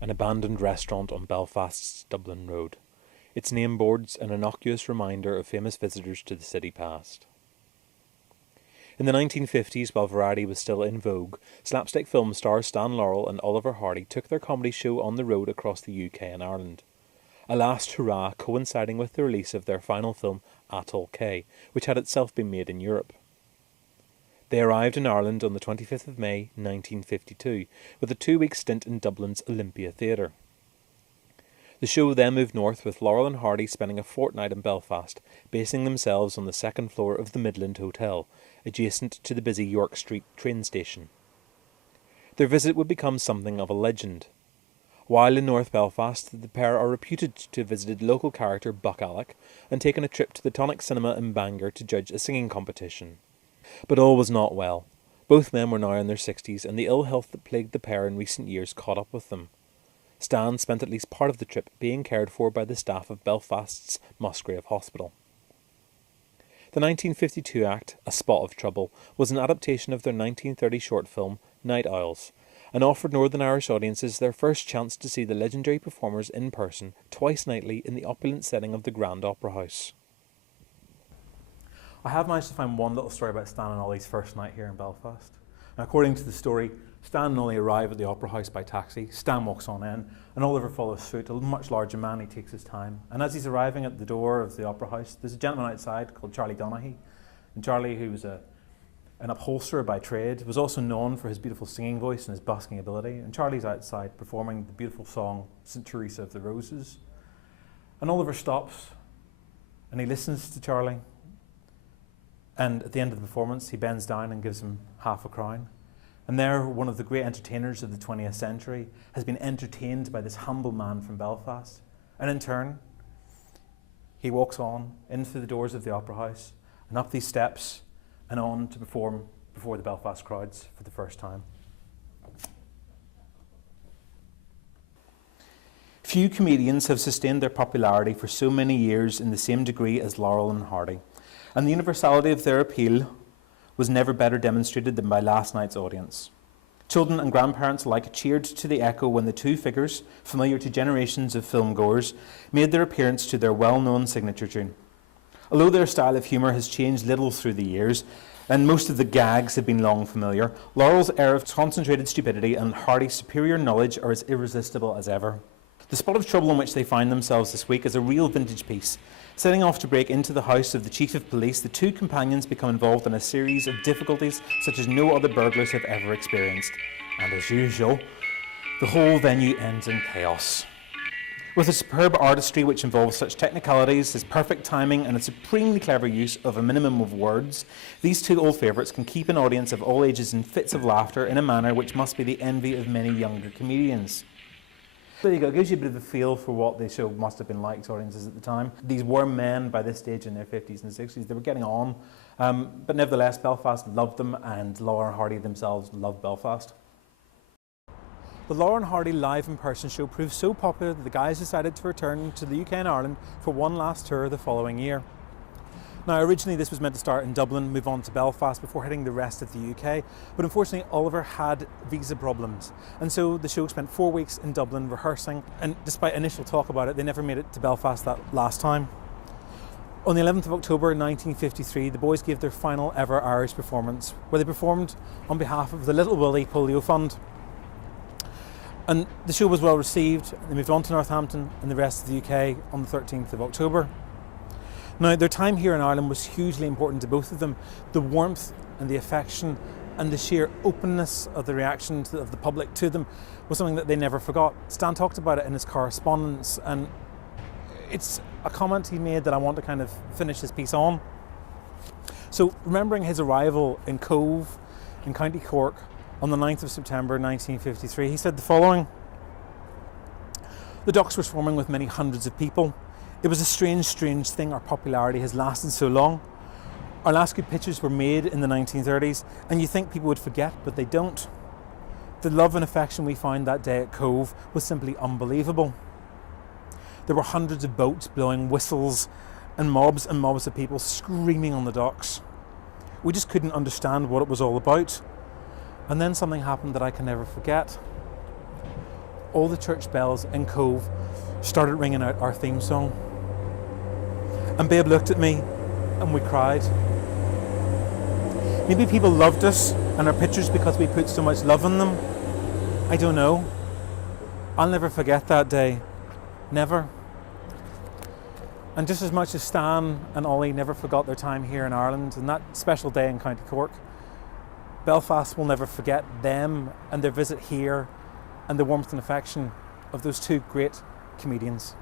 an abandoned restaurant on Belfast's Dublin Road, its name boards an innocuous reminder of famous visitors to the city past. In the 1950s, while variety was still in vogue, slapstick film stars Stan Laurel and Oliver Hardy took their comedy show on the road across the UK and Ireland. A last hurrah coinciding with the release of their final film, Atoll K, which had itself been made in Europe. They arrived in Ireland on the 25th of May 1952, with a 2-week stint in Dublin's Olympia Theatre. The show then moved north, with Laurel and Hardy spending a fortnight in Belfast, basing themselves on the second floor of the Midland Hotel, adjacent to the busy York Street train station. Their visit would become something of a legend. While in North Belfast, the pair are reputed to have visited local character Buck Alec and taken a trip to the Tonic Cinema in Bangor to judge a singing competition. But all was not well. Both men were now in their 60s, and the ill health that plagued the pair in recent years caught up with them. Stan spent at least part of the trip being cared for by the staff of Belfast's Musgrave Hospital. The 1952 act, A Spot of Trouble, was an adaptation of their 1930 short film, Night Owls, and offered Northern Irish audiences their first chance to see the legendary performers in person twice nightly in the opulent setting of the Grand Opera House. I have managed to find one little story about Stan and Ollie's first night here in Belfast. Now, according to the story, Stan and Ollie arrive at the Opera House by taxi. Stan walks on in, and Oliver follows suit. A much larger man, he takes his time. And as he's arriving at the door of the Opera House, there's a gentleman outside called Charlie Donaghy. And Charlie, who was an upholsterer by trade, was also known for his beautiful singing voice and his busking ability. And Charlie's outside performing the beautiful song, St. Teresa of the Roses. And Oliver stops, and he listens to Charlie. And at the end of the performance, he bends down and gives him half a crown. And there, one of the great entertainers of the 20th century has been entertained by this humble man from Belfast. And in turn, he walks on into the doors of the Opera House and up these steps and on to perform before the Belfast crowds for the first time. Few comedians have sustained their popularity for so many years in the same degree as Laurel and Hardy, and the universality of their appeal was never better demonstrated than by last night's audience. Children and grandparents alike cheered to the echo when the two figures, familiar to generations of filmgoers, made their appearance to their well-known signature tune. Although their style of humour has changed little through the years, and most of the gags have been long familiar, Laurel's air of concentrated stupidity and Hardy's superior knowledge are as irresistible as ever. The spot of trouble in which they find themselves this week is a real vintage piece. Setting off to break into the house of the Chief of Police, the two companions become involved in a series of difficulties such as no other burglars have ever experienced. And as usual, the whole venue ends in chaos. With a superb artistry which involves such technicalities as perfect timing and a supremely clever use of a minimum of words, these two old favourites can keep an audience of all ages in fits of laughter in a manner which must be the envy of many younger comedians. There you go, it gives you a bit of a feel for what the show must have been like to audiences at the time. These were men by this stage in their 50s and 60s. They were getting on, but nevertheless, Belfast loved them, and Laurel and Hardy themselves loved Belfast. The Laurel and Hardy live in-person show proved so popular that the guys decided to return to the UK and Ireland for one last tour the following year. Now, originally this was meant to start in Dublin, move on to Belfast before hitting the rest of the UK, but unfortunately Oliver had visa problems, and so the show spent 4 weeks in Dublin rehearsing, and despite initial talk about it, they never made it to Belfast that last time. On the 11th of October 1953, the boys gave their final ever Irish performance, where they performed on behalf of the Little Willie Polio Fund. And the show was well received. They moved on to Northampton and the rest of the UK on the 13th of October. Now, their time here in Ireland was hugely important to both of them. The warmth and the affection and the sheer openness of the reaction of the public to them was something that they never forgot. Stan talked about it in his correspondence, and it's a comment he made that I want to kind of finish this piece on. So, remembering his arrival in Cove in County Cork on the 9th of September 1953, he said the following: "The docks were swarming with many hundreds of people. It was a strange thing our popularity has lasted so long. Our last good pictures were made in the 1930s, and you think people would forget, but they don't. The love and affection we found that day at Cove was simply unbelievable. There were hundreds of boats blowing whistles and mobs of people screaming on the docks. We just couldn't understand what it was all about. And then something happened that I can never forget. all the church bells in Cove started ringing out our theme song. And Babe looked at me and we cried. Maybe people loved us and our pictures because we put so much love in them. I don't know. I'll never forget that day. Never. And just as much as Stan and Ollie never forgot their time here in Ireland and that special day in County Cork, Belfast will never forget them and their visit here and the warmth and affection of those two great comedians.